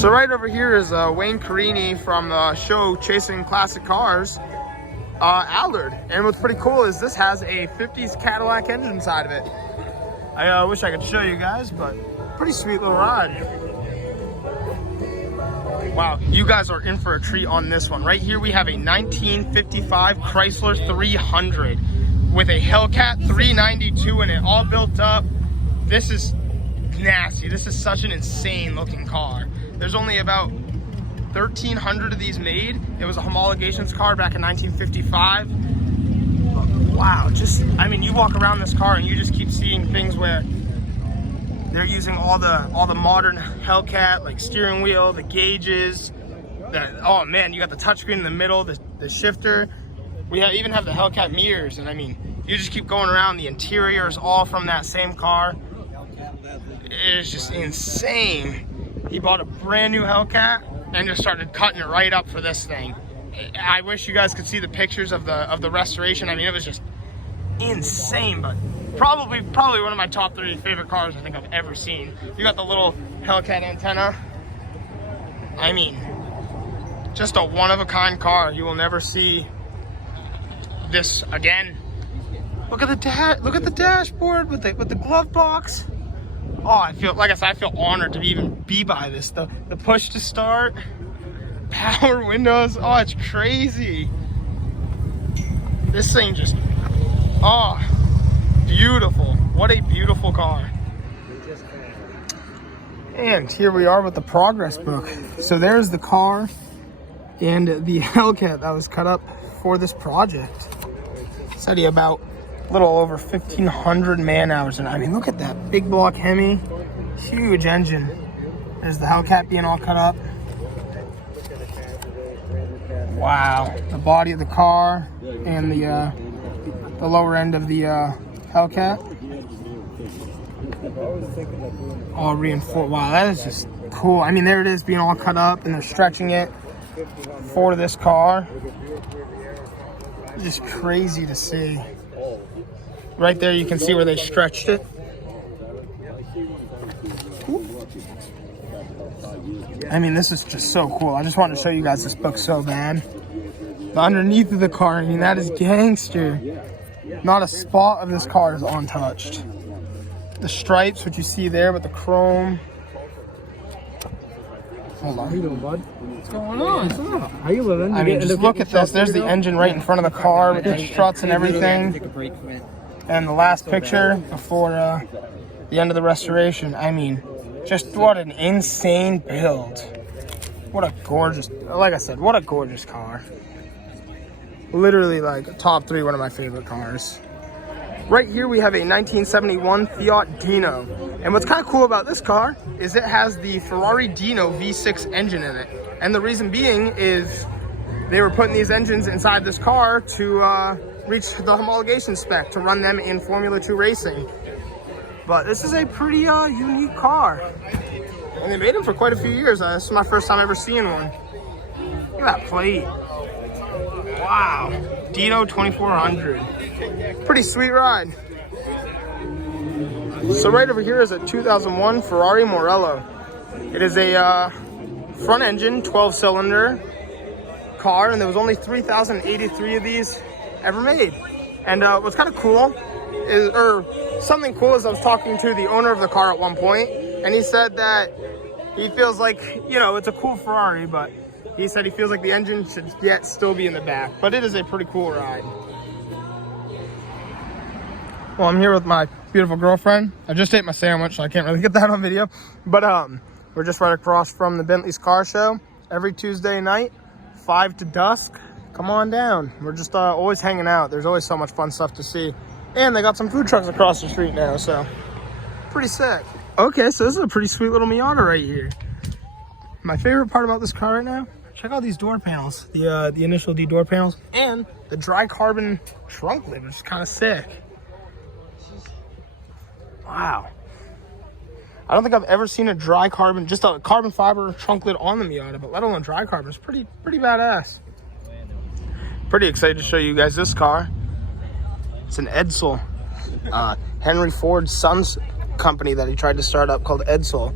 So right over here is Wayne Carini from the show Chasing Classic Cars, Allard. And what's pretty cool is this has a 50s Cadillac engine inside of it. I wish I could show you guys, but pretty sweet little ride. Wow, you guys are in for a treat on this one. Right here we have a 1955 Chrysler 300 with a Hellcat 392 in it, all built up. This is nasty. This is such an insane looking car. There's only about 1,300 of these made. It was a homologations car back in 1955. Wow, just, I mean, you walk around this car and you just keep seeing things where they're using all the modern Hellcat, like steering wheel, the gauges, oh man, you got the touchscreen in the middle, the shifter. We even have the Hellcat mirrors, and I mean, you just keep going around. The interior is all from that same car. It is just insane. He bought a brand new Hellcat and just started cutting it right up for this thing. I wish you guys could see the pictures of the restoration. I mean, it was just insane, but probably one of my top 3 favorite cars I think I've ever seen. You got the little Hellcat antenna. I mean, just a one-of-a-kind car. You will never see this again. Look at the dashboard with the glove box. Oh, I feel, like I said, I feel honored to even be by this. The push to start, power windows. Oh, it's crazy. This thing just, oh, beautiful. What a beautiful car. And here we are with the progress book. So there's the car and the Hellcat that was cut up for this project. Said he about a little over 1,500 man hours. And I mean, look at that big block Hemi, huge engine. There's the Hellcat being all cut up. Wow, the body of the car and the lower end of the Hellcat. All reinforced. Wow, that is just cool. I mean, there it is being all cut up, and they're stretching it for this car. It's just crazy to see. Right there, you can see where they stretched it. I mean, this is just so cool. I just wanted to show you guys this book so bad. The underneath of the car, I mean, that is gangster. Not a spot of this car is untouched. The stripes, which you see there with the chrome. Hold on. How you doing, bud? What's going on? What's up? How you living? I mean, just look at this. There's the engine right in front of the car with the struts and everything. And the last picture before the end of the restoration. I mean, just what an insane build. What a gorgeous, like I said, what a gorgeous car. Literally like top 3, one of my favorite cars. Right here we have a 1971 Fiat Dino. And what's kind of cool about this car is it has the Ferrari Dino V6 engine in it. And the reason being is they were putting these engines inside this car to reach the homologation spec to run them in Formula 2 racing. But this is a pretty unique car. And they made them for quite a few years. This is my first time ever seeing one. Look at that plate. Wow. Dino 2400. Pretty sweet ride. So right over here is a 2001 Ferrari Morello. It is a front engine, 12-cylinder car, and there was only 3,083 of these ever made. And what's kind of cool is, or something cool is, I was talking to the owner of the car at one point, and he said that he feels like, you know, it's a cool Ferrari, but he said he feels like the engine should yet still be in the back. But it is a pretty cool ride. Well, I'm here with my beautiful girlfriend. I just ate my sandwich, so I can't really get that on video. But we're just right across from the Bentleys car show every Tuesday night, 5 to dusk. Come on down. We're just always hanging out. There's always so much fun stuff to see. And they got some food trucks across the street now, so pretty sick. Okay, so this is a pretty sweet little Miata right here. My favorite part about this car right now, check out these door panels, the initial D door panels, and the dry carbon trunk lid, which is kind of sick. Wow. I don't think I've ever seen a dry carbon, just a carbon fiber trunk lid on the Miata, but let alone dry carbon. It's pretty badass. Pretty excited to show you guys this car. It's an Edsel. Henry Ford's son's company that he tried to start up called Edsel.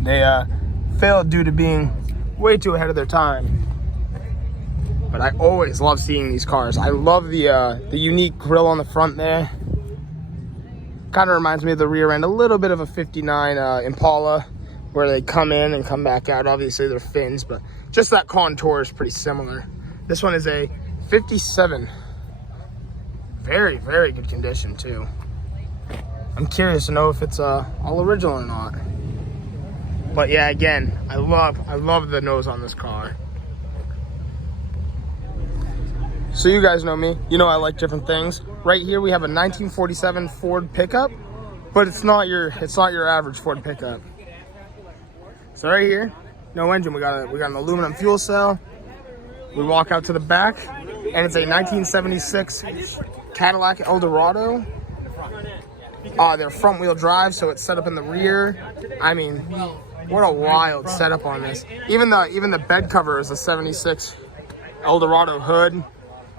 They failed due to being way too ahead of their time. But I always love seeing these cars. I love the unique grille on the front there. Kind of reminds me of the rear end, a little bit of a 59 Impala, where they come in and come back out. Obviously they're fins, but just that contour is pretty similar. This one is a 57. Very, very good condition too. I'm curious to know if it's all original or not. But yeah, again, I love the nose on this car. So you guys know me, you know I like different things. Right here we have a 1947 Ford pickup, but it's not your average Ford pickup. So right here, no engine, we got an aluminum fuel cell. We walk out to the back, and it's a 1976 Cadillac Eldorado. They're front wheel drive, so it's set up in the rear. I mean, what a wild setup on this. Even the bed cover is a 76 Eldorado hood.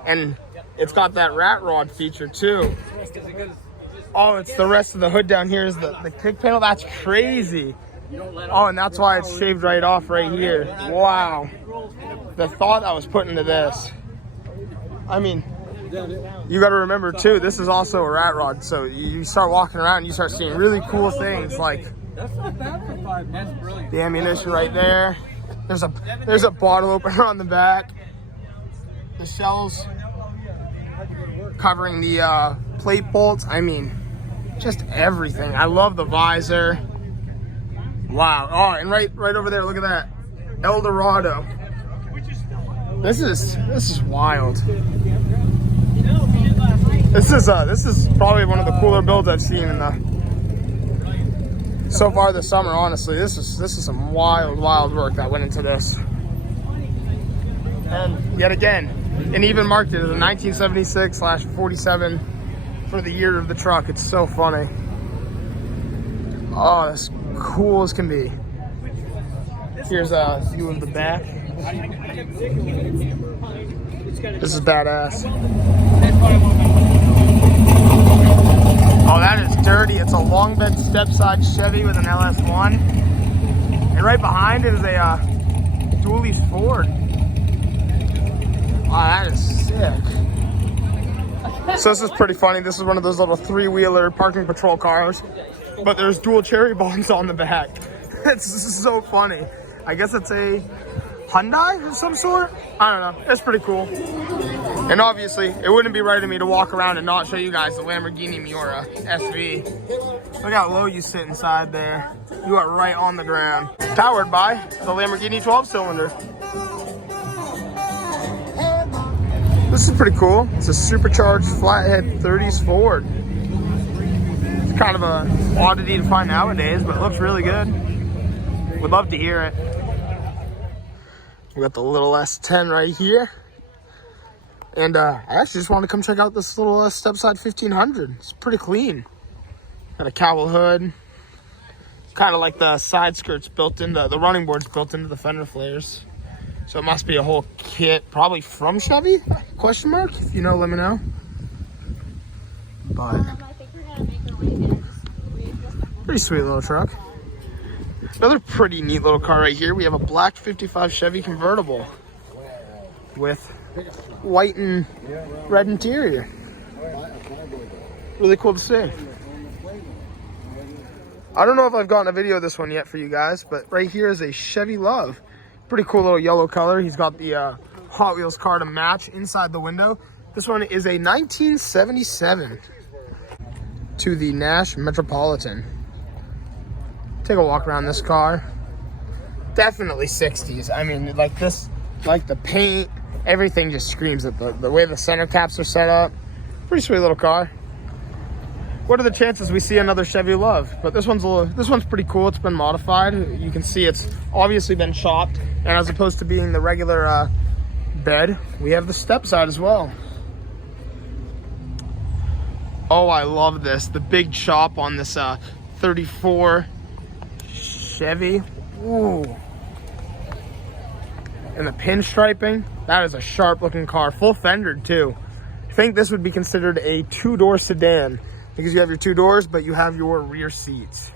And it's got that rat rod feature too. Oh, it's the rest of the hood down here is the kick panel. That's crazy. Oh, and that's why it's shaved right off right here. Wow. The thought I was put into this. I mean, you got to remember too, this is also a rat rod. So you start walking around and you start seeing really cool things like the ammunition right there. There's a bottle opener on the back. The shells covering the plate bolts. I mean, just everything. I love the visor. Wow. Oh, and right over there, look at that. Eldorado. This is wild. This is probably one of the cooler builds I've seen in so far this summer, honestly. This is some wild work that went into this. And yet again, and even marked it as a 1976/47 for the year of the truck. It's so funny. Oh, that's cool as can be. Here's a view of the back. This is badass. Oh, that is dirty. It's a long bed step-side Chevy with an LS1. And right behind it is a dually Ford. Wow, that is sick. So this is pretty funny. This is one of those little three-wheeler parking patrol cars, but there's dual cherry bombs on the back. It's so funny. I guess it's a Hyundai of some sort? I don't know. It's pretty cool. And obviously, it wouldn't be right of me to walk around and not show you guys the Lamborghini Miura SV. Look how low you sit inside there. You are right on the ground. Powered by the Lamborghini 12-cylinder. This is pretty cool. It's a supercharged flathead 30s Ford. It's kind of a oddity to find nowadays, but it looks really good. Would love to hear it. We got the little S10 right here. And I actually just wanted to come check out this little step-side 1500. It's pretty clean. Got a cowl hood. Kind of like the side skirts built into, the running boards built into the fender flares. So it must be a whole kit, probably from Chevy? Question mark? If you know, let me know. But pretty sweet little truck. Another pretty neat little car right here. We have a black 55 Chevy convertible with white and red interior. Really cool to see. I don't know if I've gotten a video of this one yet for you guys, but right here is a Chevy Love. Pretty cool little yellow color. He's got the Hot Wheels car to match inside the window. This one is a 1977 to the Nash Metropolitan. Take a walk around this car. Definitely 60s. I mean, like this, like the paint, everything just screams at the way the center caps are set up. Pretty sweet little car. What are the chances we see another Chevy Love? But this one's pretty cool. It's been modified. You can see it's obviously been chopped, and as opposed to being the regular bed, we have the step side as well. Oh, I love this. The big chop on this 34 Chevy. Ooh. And the pinstriping. That is a sharp looking car. Full fendered too. I think this would be considered a two-door sedan because you have your two doors, but you have your rear seats.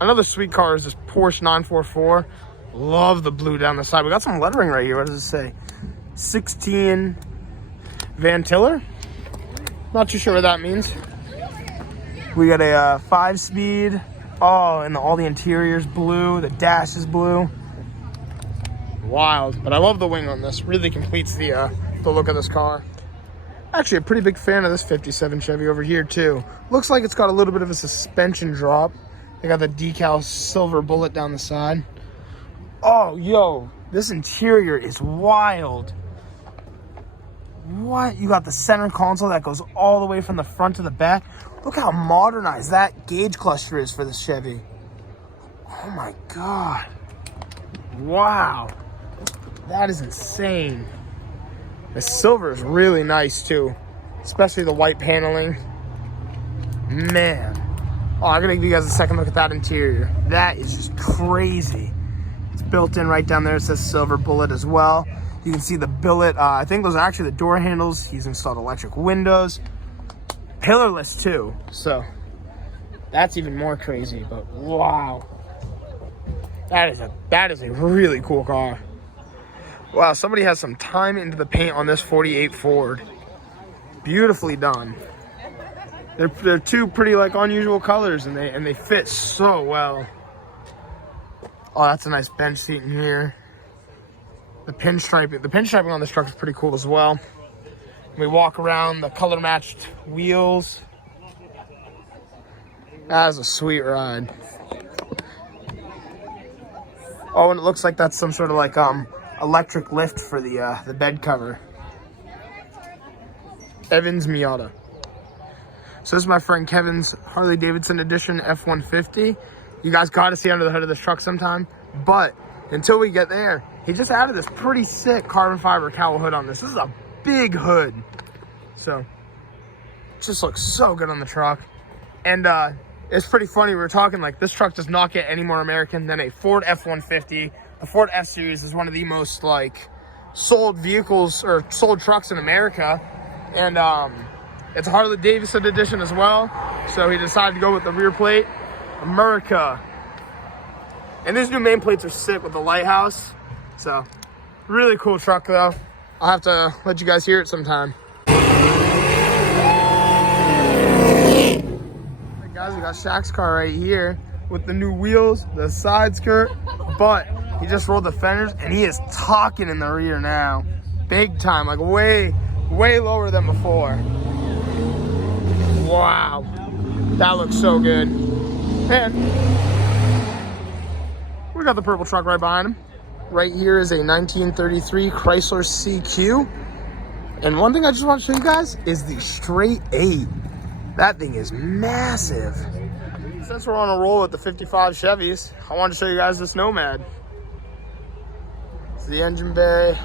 Another sweet car is this Porsche 944. Love the blue down the side. We got some lettering right here. What does it say? 16 Van Tiller. Not too sure what that means. We got a 5-speed. Oh, and all the interior's blue. The dash is blue. Wild. But I love the wing on this. Really completes the look of this car. Actually, a pretty big fan of this 57 Chevy over here, too. Looks like it's got a little bit of a suspension drop. They got the decal silver bullet down the side. Oh, yo, this interior is wild. What? You got the center console that goes all the way from the front to the back. Look how modernized that gauge cluster is for this Chevy. Oh my God. Wow. That is insane. The silver is really nice too, especially the white paneling. Man. Oh, I'm gonna give you guys a second look at that interior. That is just crazy. It's built in right down there. It says silver bullet as well. You can see the billet. I think those are actually the door handles. He's installed electric windows. Pillarless too. So that's even more crazy, but wow. That is a really cool car. Wow, somebody has some time into the paint on this 48 Ford. Beautifully done. They're two pretty like unusual colors, and they fit so well. Oh, that's a nice bench seat in here. The pinstriping on this truck is pretty cool as well. We walk around the color matched wheels. That is a sweet ride. Oh, and it looks like that's some sort of like electric lift for the bed cover. Evans Miata. So this is my friend Kevin's Harley Davidson edition F-150. You guys got to see under the hood of this truck sometime. But until we get there, he just added this pretty sick carbon fiber cowl hood on this. This is a big hood. So it just looks so good on the truck. And it's pretty funny. We were talking like this truck does not get any more American than a Ford F-150. The Ford F-Series is one of the most like sold vehicles or sold trucks in America. And it's a Harley Davidson edition as well. So he decided to go with the rear plate, America. And these new main plates are sick with the lighthouse. So really cool truck though. I'll have to let you guys hear it sometime. Hey guys, we got Shaq's car right here with the new wheels, the side skirt, but he just rolled the fenders and he is talking in the rear now. Big time, like way lower than before. Wow, that looks so good. And we got the purple truck right behind him. Right here is a 1933 Chrysler CQ. And one thing I just want to show you guys is the straight 8. That thing is massive. Since we're on a roll with the 55 Chevys, I wanted to show you guys this Nomad. It's the engine bay.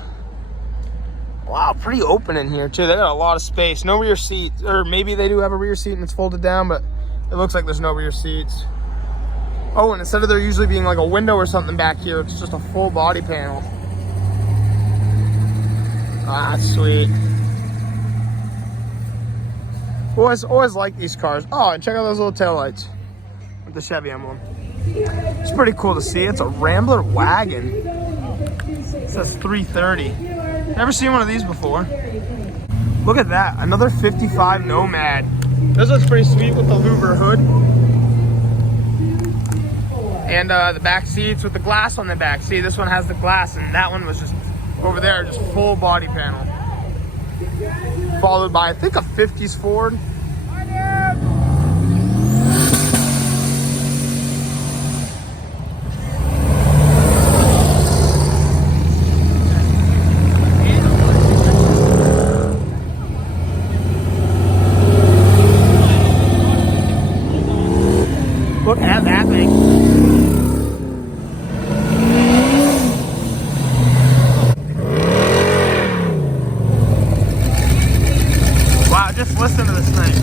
Wow, pretty open in here too. They got a lot of space. No rear seat, or maybe they do have a rear seat and it's folded down, but it looks like there's no rear seats. Oh, and instead of there usually being like a window or something back here, it's just a full body panel. Ah, that's sweet. Always like these cars. Oh, and check out those little taillights with the Chevy emblem. It's pretty cool to see. It's a Rambler wagon. It says 330. Never seen one of these before. Look at that, another 55 Nomad. This looks pretty sweet with the louver hood. And the back seats with the glass on the back. See, this one has the glass and that one was just over there, just full body panel. Followed by, I think, a 50s Ford. Look at that thing. Wow, just listen to this thing.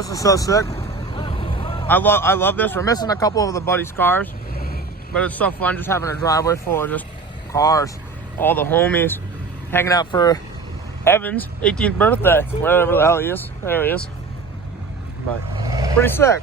this is so sick. I love this. We're missing a couple of the buddies' cars, but it's so fun just having a driveway full of just cars. All the homies hanging out for Evan's 18th birthday, wherever the hell he is. There he is. But pretty sick.